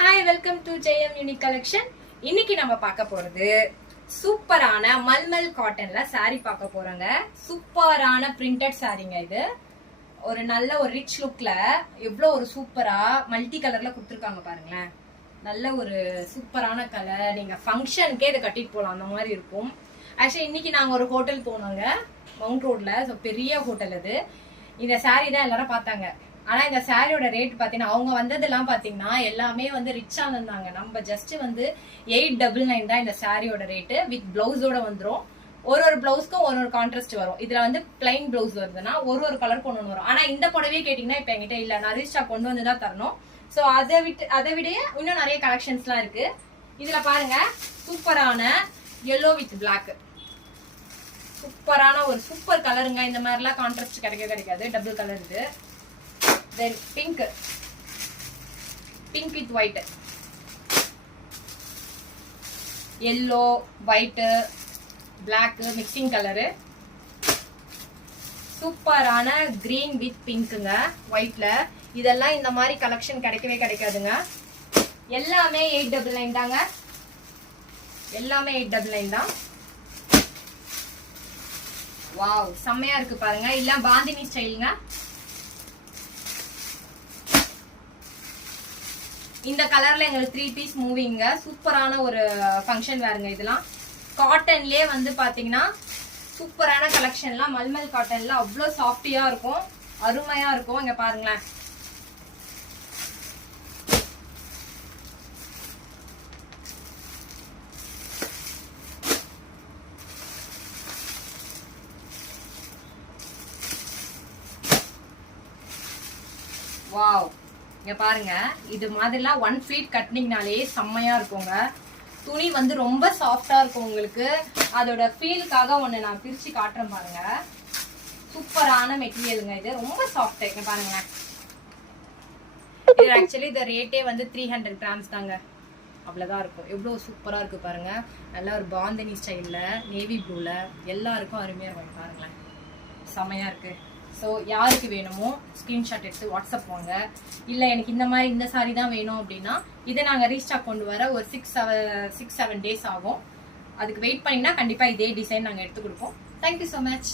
Hi, welcome to Jayam unique collection. இன்னைக்கு நம்ம பார்க்க போறது சூப்பரான மல்மல் காட்டன்ல saree பார்க்க போறோங்க. சூப்பரான பிரிண்டட் சாரீங்க. இது ஒரு நல்ல ஒரு ரிச் லுக்ல எவ்வளவு ஒரு சூப்பரா மல்டி கலர்ல கொடுத்துருக்காங்க பாருங்களேன். நல்ல ஒரு சூப்பரான கலர். நீங்க ஃபங்க்ஷனுக்கே இதை கட்டிட்டு போகலாம், அந்த மாதிரி இருக்கும். ஆக்சுவலி இன்னைக்கு நாங்க ஒரு ஹோட்டல் போனோங்க, மவுண்ட் ரோட்ல. ஸோ பெரிய ஹோட்டல் அது. இந்த saree தான் எல்லாரும் பார்த்தாங்க. ஆனா இந்த சாரியோட ரேட் பாத்தீங்கன்னா, அவங்க வந்ததெல்லாம் பாத்தீங்கன்னா எல்லாமே வந்து ரிச்சா வந்தாங்க. நம்ம ஜஸ்ட் வந்து 899 தான் இந்த சாரியோட ரேட்டு. வித் பிளவுஸோட வந்துரும். ஒரு பிளவுஸ்க்கும் ஒரு கான்ட்ராஸ்ட் வரும். இதுல வந்து பிளைன் பிளவுஸ் வருதுன்னா ஒரு கலர் கொண்டு வரும். ஆனா இந்த புடவையே கேட்டீங்கன்னா இப்ப என்கிட்ட இல்ல, நான் ரீஸ்டா கொண்டு வந்துதான் தரணும். சோ அதை விட இன்னும் நிறைய கலெக்ஷன்ஸ் எல்லாம் இருக்கு. இதுல பாருங்க, சூப்பரான yellow வித் பிளாக். சூப்பரான ஒரு சூப்பர் கலருங்க. இந்த மாதிரி எல்லாம் கான்ட்ராஸ்ட் கிடைக்காது. டபுள் கலர் இது. Then pink with white, yellow, white, black mixing color. சூப்பரான green with pinkங்க, whiteல. இதெல்லாம் இந்த மாதிரி கலெக்ஷன் கிடைக்காதுங்க. எல்லாமே 899 தாங்க. எல்லாமே 899 தான். வாவ், செம்மையா இருக்கு பாருங்க. இல்ல பாந்தினி ஸ்டைலுங்க. இந்த கலர்ல எங்களுக்கு 3 பீஸ் மூவிங்க. சூப்பரான ஒரு ஃபங்க்ஷன் வேறுங்க. இதெல்லாம் காட்டன்லயே வந்து பாத்தீங்கன்னா சூப்பரான கலெக்ஷன்லாம். மல்மல் காட்டன்ல அவ்வளோ சாஃப்டியா இருக்கும், அருமையா இருக்கும். இங்க பாருங்களேன். வாவ், இங்க பாருங்க. இது மாதிரிலாம் 1 ஃபிளீட் கட்டினீங்கனாலே செம்மையா இருக்குங்க. துணி வந்து ரொம்ப சாஃப்டா இருக்கும் உங்களுக்கு. அதோட ஃபீலுக்காக ஒண்ணு நான் பிரிச்சு காட்டுறேன் பாருங்க. சூப்பரான மெட்டீரியலுங்க. இது ரொம்ப சாஃப்ட். இங்க பாருங்க. இது ஆக்சுவலி இந்த ரேட்டே வந்து 300 கிராம்ஸ் தாங்க. அவ்வளவுதான் இருக்கும். எவ்வளவு சூப்பரா இருக்கு பாருங்க. நல்ல ஒரு பாந்தினி ஸ்டைல்ல, நேவி ப்ளூல எல்லாருக்கும் அருமையா இருக்கும். பாருங்களேன், செம்மையா இருக்கு. ஸோ யாருக்கு வேணுமோ ஸ்க்ரீன்ஷாட் எடுத்து வாட்ஸ்அப் வாங்க. இல்லை எனக்கு இந்த மாதிரி இந்த சாரி தான் வேணும் அப்படின்னா இதை நாங்கள் ரீஸ்டாக் கொண்டு வர ஒரு 6-7 டேஸ் ஆகும். அதுக்கு வெயிட் பண்ணிங்கன்னா கண்டிப்பாக இதே டிசைன் நாங்கள் எடுத்து கொடுப்போம். Thank you so much.